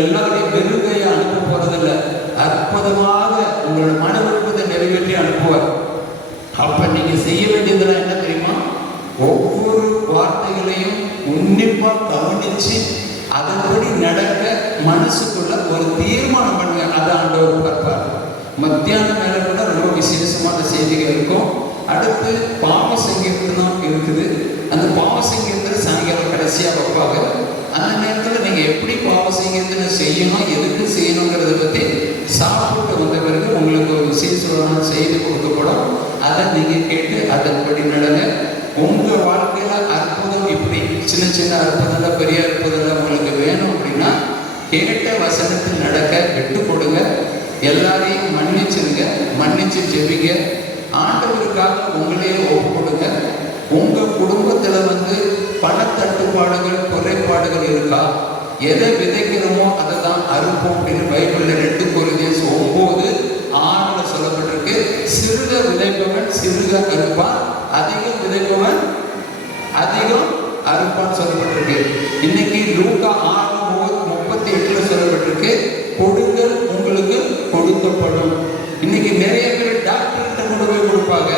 எல்லாரையும் வெறுங்கையை அனுப்ப போறதில்லை. அற்புதமாக உங்களோட மன விருப்பத்தை நிறைவேற்றி அனுப்புவார். அப்ப நீங்க செய்ய வேண்டியதெல்லாம் என்ன தெரியுமா? ஒவ்வொரு வார்த்தைகளையும் உன்னிப்பா கவனிச்சு அதன்படி நடக்க மனசுக்குள்ள ஒரு தீர்மானம் பண்ணுங்க. அதை ஆண்டவர் பார்ப்பார். மத்தியானம் மேல கூட ரொம்ப விசேஷமான செய்திகள் இருக்கும். அடுத்து பாவ சங்கீர்த்தனம் இருக்குது. அந்த பாவ சங்கீர்த்தனை சாயங்காலம் கடைசியா வைப்பாங்க. அந்த நேரத்தில் நீங்க எப்படி பாவ சங்கீர்த்தனை செய்யணும், எதுக்கு செய்யணுங்கிறத பத்தி சாப்பிட்டு வந்த பிறகு உங்களுக்கு ஒரு விசேஷமான செய்தி கொடுக்கப்படும். அதை நீங்க கேட்டு அதன்படி நடங்க. உங்க வாழ்க்கையில அற்புதம் இப்படி சின்ன சின்ன அற்புதம் பெரிய அற்புதம் உங்களுக்கு வேணும் அப்படின்னா கேட்ட வசனத்தில் நடக்க விட்டு கொடுங்க. எல்லாரையும் மன்னிச்சிருங்க, மன்னிச்சு ஜெபிங்க. ஆண்டவருக்காக உங்களையே ஒப்பு கொடுங்க. உங்க குடும்பத்துல பணத்தட்டுப்பாடுகள் குறைபாடுகள் இருக்கா? எதை விதைக்கிறோமோ அதை தான் அறுப்போம் அப்படின்னு பைபிள்ல 2 கொரிந்தியர் 9:6 சொல்லப்பட்டிருக்கு. சிறுக விதைப்பவன் சிறுக அறுப்பான், அதிகம் விதைப்பவன் அதிகம் அறுப்பான் சொல்லப்பட்டிருக்கு. இன்னைக்கு லூக்கா 6:38 சொல்லப்பட்டிருக்கு, கொடுங்கள் உங்களுக்கு கொடுக்கப்படும். இன்னைக்கு நிறைய பேர் டாக்டர்கிட்ட கொண்டு போய் கொடுப்பாங்க,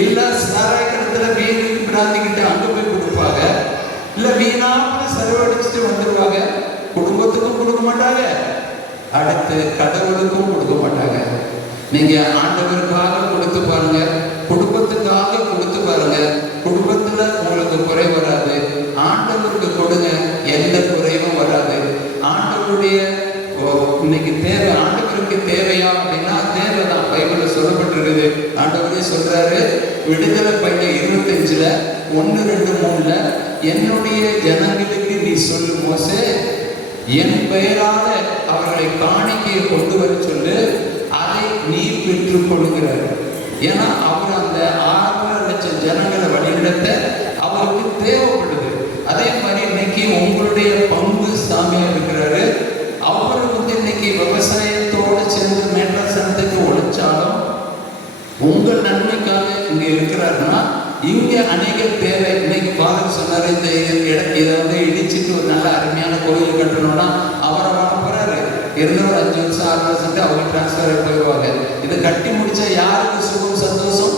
இல்ல சாராய கடத்துல வீடு பிராந்திக்கிட்டு அங்க போய் கொடுப்பாங்க, இல்ல வீணாக செலவழிச்சுட்டு வந்துருவாங்க. குடும்பத்துக்கும் கொடுக்க மாட்டாங்க, அடுத்து கடவுளுக்கும் கொடுக்க மாட்டாங்க. நீங்க ஆண்டவருக்காக கொடுத்து பாருங்க, குடும்பத்துக்காக கொடுத்து பாருங்க. குடும்பத்துல உங்களுக்கு குறை வராது. ஆண்டவருக்கு கொடுங்க, எந்த குறைவும் வராது. ஆண்டவருடைய இன்னைக்கு தேவை, ஆண்டவருக்கு தேவையா அப்படின்னா தேவைதான். பைபிள்ல சொல்லப்பட்டிருக்குது. ஆண்டவரே சொல்றாரு, விடுதலை பையில 25 1, 2, 3 என்னுடைய ஜனங்களுக்கு நீ சொல்லு மோசே, என் பெயரால அவர்களை காணிக்கையை கொண்டு வர சொல்லு, அதை நீ பெற்றுக் கொள்கிறார். ஏன்னா அவர் அந்த 6 லட்சம் ஜனங்களை வழிநடத்த அவருக்கு தேவைப்படுது. அதே மாதிரி இன்னைக்கு உங்களுடைய பங்கு சாமியா இருக்கிறாரு. அவரு இன்னைக்கு விவசாயத்தோடு சேர்ந்து மேற்சனத்துக்கு உழைச்சாலும் உங்கள் நன்மைக்காக இங்க இருக்கிறாருன்னா இங்க அநேக தேவை. இன்னைக்கு ஃபாதர் சொன்னாரு, இந்த இதை இடிச்சுட்டு ஒரு நல்ல அருமையான கோயில் கட்டணும்னா அவரை வாங்க போறாரு. இருந்த ஒரு 5 வருஷம் 6 வருஷத்துக்கு அவங்க டிரான்ஸ்பர் போயிடுவாங்க. இதை கட்டி முடிச்சா யாருக்கு சுகம் சந்தோஷம்?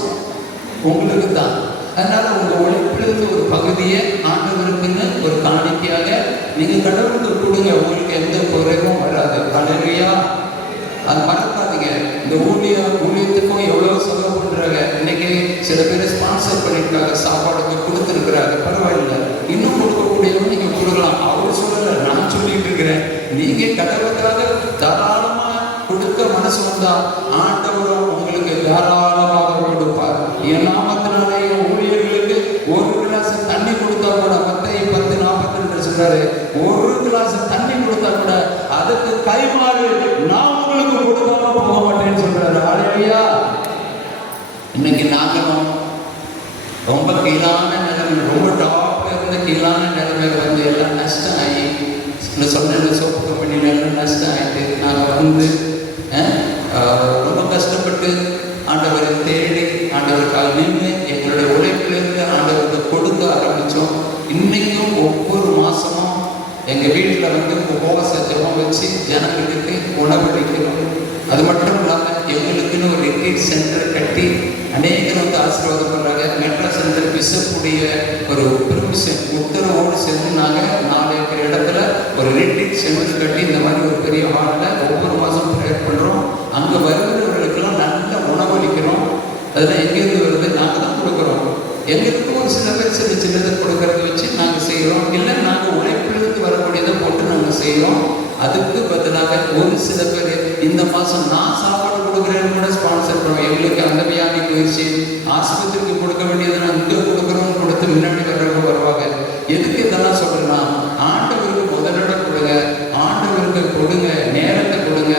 உங்களுக்கு தான். அதனால உங்க உழைப்பிலிருந்து ஒரு பகுதியை ஆண்டவருக்குன்னு ஒரு காணிக்கையாக நீங்க கடவுளுக்கு கொடுங்க. உங்களுக்கு எந்த குறைவும் வராது. அல்லேலூயா. அது மறக்காதீங்க. இந்த ஊழியத்துக்கும் எவ்வளவு செலவு பண்றாங்க. இன்னைக்கு சில பேர் ஸ்பான்சர் பண்ணிருக்காங்க, சாப்பாடுக்கு கொடுத்துருக்குறாங்க, பரவாயில்ல. இன்னும் கொடுக்கக்கூடியவங்க நீங்க கொடுக்கலாம். அவர் சொல்லல, நான் சொல்லிட்டு இருக்கிறேன். நீங்க கடவுளுக்காக தாராளமா கொடுக்க மனசு வந்தா ஆண்டவரும் உங்களுக்கு தாராளமாக கொடுப்பார். என் நாமத்தினாலே ஊழியர்களுக்கு 1 கிளாஸ் தண்ணி கொடுத்தா கூட, மத்தேயு 10:42 சொல்றாரு, 1 கிளாஸ் தண்ணி கொடுத்தா கூட அதுக்கு கைமாறு நான் உங்களுக்கு கொடுக்காம போக மாட்டேன்னு சொல்றாரு. அல்லேலூயா. இன்னைக்கு நாங்களும் ரொம்ப கீழான நிலைமை, ரொம்ப டாப்ல இருந்த கீழான நிலைமையில வந்து எல்லாம் நஷ்டம் ஆகி, சொன்ன சோப்பு கம்பெனியில எல்லாம் நஷ்டம் ஆயிட்டு நாங்கள் ரொம்ப கஷ்டப்பட்டு ஆண்டவரை தேடி ஆண்டவருக்காக நின்று எங்களுடைய உழைப்பிலிருந்து ஆண்டவருக்கு கொடுக்க ஆரம்பித்தோம். இன்னைக்கும் ஒவ்வொரு மாதமும் எங்கள் வீட்டில் உபவாச ஜெபம் வச்சு ஜனங்களுக்கு உணவளிக்கிறோம். அது மட்டும் இல்லாமல் எங்களுக்குன்னு ஒரு ரிட்ரீட் சென்டர் கட்டி அநேகர் ஆசீர்வாதம் பண்ணுறாங்க. மெட்ராஸ் சென்டர் பிஷப்புடைய ஒரு பெர்மிஷன் உத்தரவோடு சேர்ந்து நாங்கள் 4 ஏக்கர் இடத்துல ஒரு ரிட்ரீட் சென்டர் கட்டி இந்த மாதிரி ஒரு பெரிய ஹாலில் ஒவ்வொரு மாதம் ப்ரேயர் பண்ணுறோம். அங்கே வருகிறவர்களுக்கெல்லாம் நல்ல உணவளிக்கிறோம். அதெல்லாம் எங்கேருந்து வருது? நாங்கள் தான் கொடுக்குறோம். எங்களுக்கு ஒரு சில பேர் சின்ன சின்னதை கொடுக்கறத வச்சு நாங்கள் செய்கிறோம். இல்லை நாங்கள் உழைப்பிலிருந்து வரக்கூடியதை போட்டு நாங்கள் செய்கிறோம். அதுக்கு பதிலாக ஒரு சில பேர் இந்த மாதம் நான் சாப்பாடு கொடுக்குறேன்னு கூட ஸ்பான்சர் பண்ணுவோம். எங்களுக்கு அந்த வியாதி போயிடுச்சு, ஆஸ்பத்திரிக்கு கொடுக்க வேண்டியதை நான் இங்கே கொடுக்குறோன்னு கொடுத்து முன்னாடி வர்றவங்க வருவாங்க. எதுக்கு இதெல்லாம் சொல்றேன்னா, ஆண்டவருக்கு முதலிடம் கொடுங்க, ஆண்டவருக்கு கொடுங்க, நேரத்தை கொடுங்க,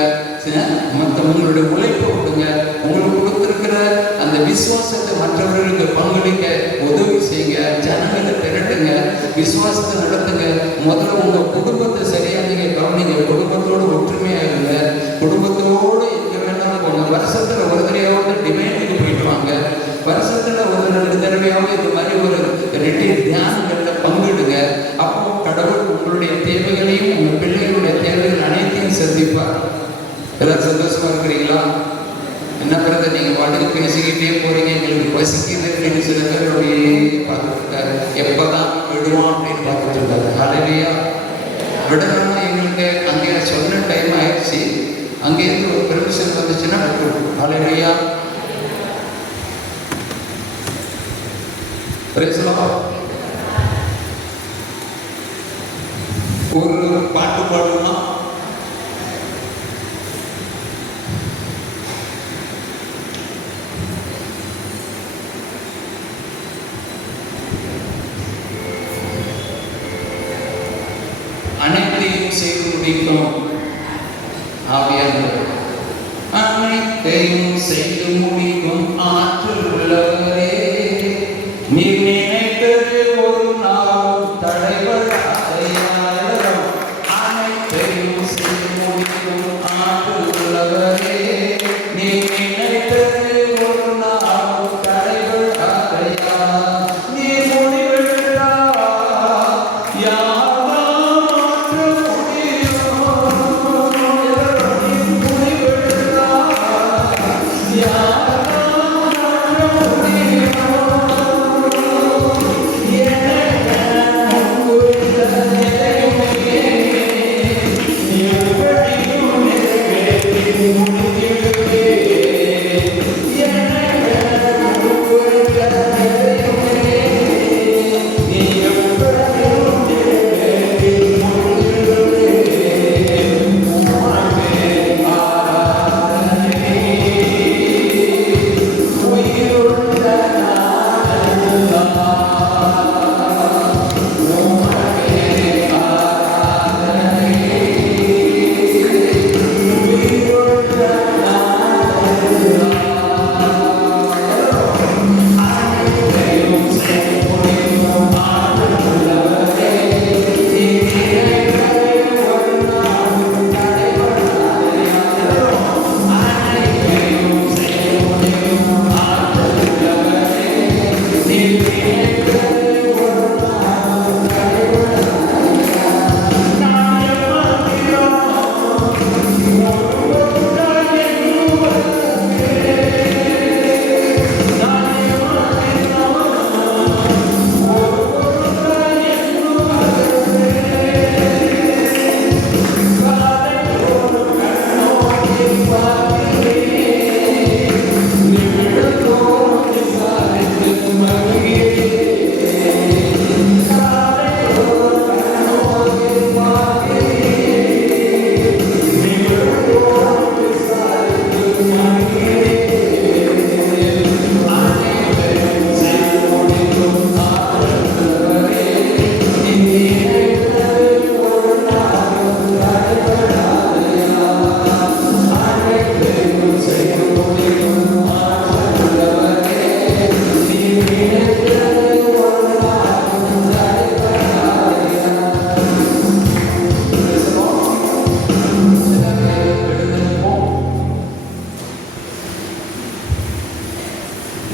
மற்ற உங்களுடைய உழைப்பை கொடுங்க. உங்களுக்கு கொடுத்துருக்கிற அந்த விசுவாசத்தை மற்றவர்களுக்கு பங்களிக்க உதவி செய்யுங்க. ஜனங்களை திரட்டுங்க, விசுவாசத்தை நடத்துங்க. முதல்ல உங்க குடும்பத்தை சரியா நீங்க கவனிங்க. குடும்பத்தோடு ஒற்றுமையா இருங்க. குடும்பத்தோடு எங்க வேணாலும் போங்க. வருஷத்துல ஒரு தடவையாவது டிபேட்டுக்கு போயிட்டு வாங்க. வருஷத்துல ஒரு 2 தடவையாவது இந்த மாதிரி ஒரு ரிட்ரீட் தியானங்கள்ல பங்கிடுங்க. அப்போ கடவுள் உங்களுடைய தேவைகளையும் உங்க பிள்ளைகளுடைய தேவைகளை சில பேர் அப்படியே பார்த்துட்டு இருக்காரு, எப்பதான் விடுவான் அப்படின்னு பார்த்துட்டு இருக்காரு. ஹல்லேலூயா. விடணும்னா எங்களுக்கு அங்கே சொன்ன டைம் ஆயிடுச்சு, அங்கேருந்து ஒரு பெர்மிஷன் வந்துச்சுன்னா விட்டுருவோம். ஹல்லேலூயா. ஒரு பாட்டு பாடணும்னா அனைத்தையும் செய்து முடிக்கும் ஆவியானவர், அனைத்தையும் செய்து முடிக்கும் ஆற்றல் உள்ளவரே, நீ நினைத்தது ஒரு நாள் தடைபடாதையா. அனைத்தையும் செய்து முடிக்கும் ஆற்றல் உள்ளவரே, நீ நினைத்தது ஒரு நாள் தடைபடாதையா. நீ முடிவெடுத்தா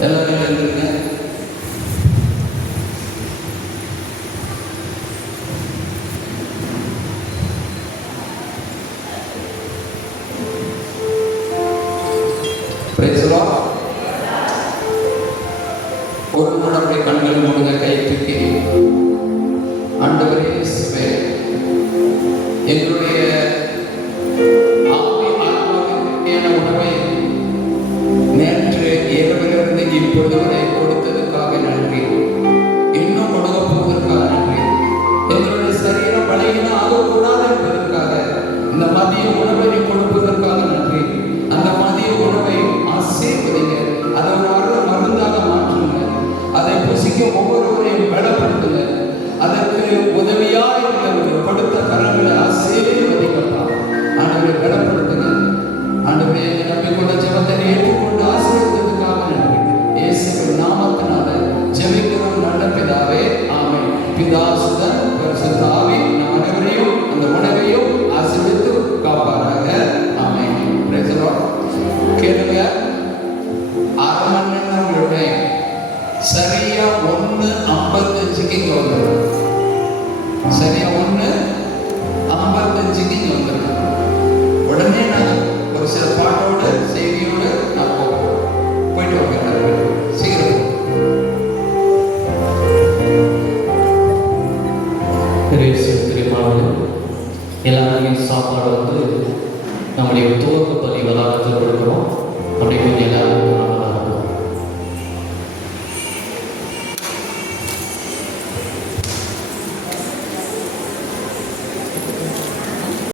எல்லாரும் எழுந்திருங்க. ஒரு நம்முடைய கண்கள் மூடுங்க, கை தூக்கி. ஆண்டவரே இயேசுவே, எங்களுடைய உணவை நேற்று இரவிலிருந்து இப்பொழுது வரை கொடுத்ததுக்காக நன்றி. இன்னும் கொடுக்க போவதற்காக நன்றி. எங்களுடைய சரீரம் பலகீனம் ஆகக்கூடாது என்பதற்காக இந்த மதிய உணவை கொடுப்பதற்காக நன்றி. அந்த மதிய உணவை ஆசீர்வதிங்க, அதை ஒரு மருந்தாக மாற்றுங்க, அதை புசிக்கும் ஒவ்வொருவரையும் பலப்படுத்துங்க. அதற்கு உதவியாக இருந்தவர்கள் கொடுத்த கரங்களை ஆசீர்வதிக்கப்பா. ஆண்டவரை பலப்படுத்துங்க. ஆண்டவரே, நம்பிக்கொண்ட ஜெபத்தை ஏற்றுக்கொண்டு ஆசீர்வதித்ததுக்காக நன்றி. இயேசுவின் நாமத்தினால ஜெபிக்கிறோம் நல்ல பிதாவே, ஆமென். பிதா, சுதன், பரிசுத்த ஆவி நம் அனைவரையும் அந்த உணவையும் ஆசீர்வதித்து காப்பாராக. ஆமென். Praise the Lord. கேளுங்க, அரை மணி நேரம் விடுறேன், சரியா 1:55க்கு இங்க வந்துடும். சரியா 1:55க்கு இங்க வந்துடும். உடனே நான் ஒரு சில பாட்டோடு செய்தியோடு நான் போயிட்டு வருகிறேன். சீக்கிரம் நம்முடைய துவக்க